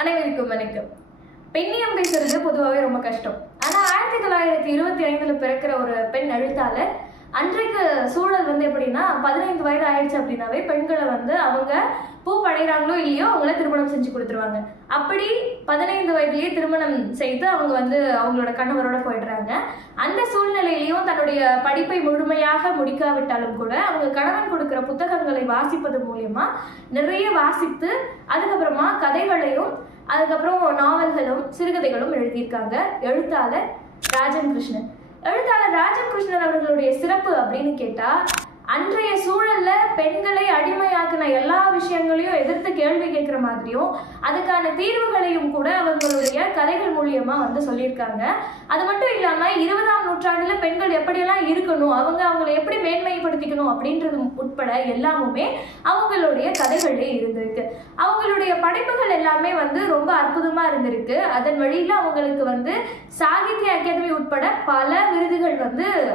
அனைவருக்கும் வணக்கம். பெண்ணியம் பேசுறது பொதுவாகவே ரொம்ப கஷ்டம். ஆனால் 1925 பிறக்கிற ஒரு பெண் எழுத்தாளர் அன்றைக்கு சூழல் எப்படின்னா 15 வயது ஆயிடுச்சு அப்படின்னாவே பெண்களை அவங்க பூ படைகிறாங்களோ இல்லையோ அவங்கள திருமணம் செஞ்சு கொடுத்துருவாங்க. அப்படி 15 வயதுலேயே திருமணம் செய்து அவங்க அவங்களோட கணவரோட போயிடுறாங்க. அந்த சூழ்நிலையிலையும் தன்னுடைய படிப்பை முழுமையாக முடிக்காவிட்டாலும் கூட அவங்க கணவன் கொடுக்குற புத்தகங்களை வாசிப்பது மூலியமா நிறைய வாசித்து அதுக்கப்புறமா கதைகளையும் அதுக்கப்புறம் நாவல்களும் சிறுகதைகளும் எழுதியிருக்காங்க எழுத்தாளர் ராஜன் கிருஷ்ணன். எழுத்தாளர் ராஜன் கிருஷ்ணன் அவர்களுடைய சிறப்பு அப்படின்னு கேட்டா, அன்றைய சூழல்ல பெண்களை அடிமையாக்கின எல்லா விஷயங்களையும் எதிர்த்து கேள்வி கேட்கிற மாதிரியும் அதுக்கான தீர்வுகளையும் கூட அவங்களுடைய கதைகள் மூலியமா சொல்லியிருக்காங்க. அது மட்டும் இல்லாம 20ஆம் நூற்றாண்டுல பெண்கள் எப்படியெல்லாம் இருக்கணும், அவங்களை எப்படி மேன்மைப்படுத்திக்கணும் அப்படின்றது உட்பட எல்லாமுமே அவங்களுடைய கதைகளே இருந்திருக்கு. அவங்களுடைய படைப்புகள் எல்லாமே ரொம்ப அற்புதமா இருந்திருக்கு. அதன் வழியில அவங்களுக்கு சாகித்ய அகாடமி உட்பட பல விருதுகள்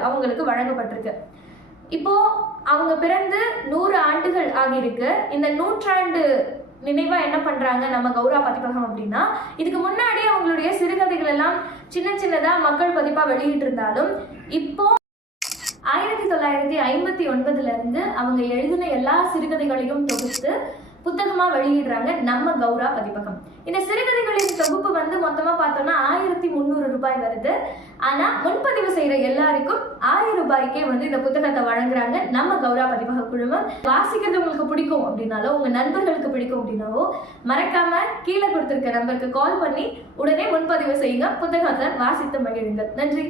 அவங்களுக்கு வழங்கப்பட்டிருக்கு. இப்போ அவங்க பிறந்து 100 ஆண்டுகள் ஆகியிருக்கு. இந்த 100ஆண்டு நினைவா என்ன பண்றாங்க நம்ம கௌரா பதிப்பகம் அப்படின்னா, இதுக்கு முன்னாடி அவங்களுடைய சிறுகதைகள் எல்லாம் சின்ன சின்னதா மக்கள் பதிப்பா வெளியிட்டு இருந்தாலும் இப்போ 1959 இருந்து அவங்க எழுதின எல்லா சிறுகதைகளையும் தொகுத்து புத்தகமா வெளியிடுறாங்க நம்ம கௌரா பதிப்பகம். இந்த சிறுகதைகளின் தொகுப்பு மொத்தமா பார்த்தோம்னா 1300 ரூபாய் வருது. ஆனா முன்பதிவு செய்யற எல்லாருக்கும் 1000 ரூபாய்க்கே இந்த புத்தகத்தை வழங்குறாங்க நம்ம கௌரா பதிப்பக குழுமம். வாசிக்கிறது உங்களுக்கு பிடிக்கும் அப்படின்னாலோ உங்க நண்பர்களுக்கு பிடிக்கும் அப்படின்னாவோ மறக்காம கீழே கொடுத்திருக்க நம்பருக்கு கால் பண்ணி உடனே முன்பதிவு செய்யுங்க. புத்தகத்தை வாசித்து மகிழுங்கள். நன்றி.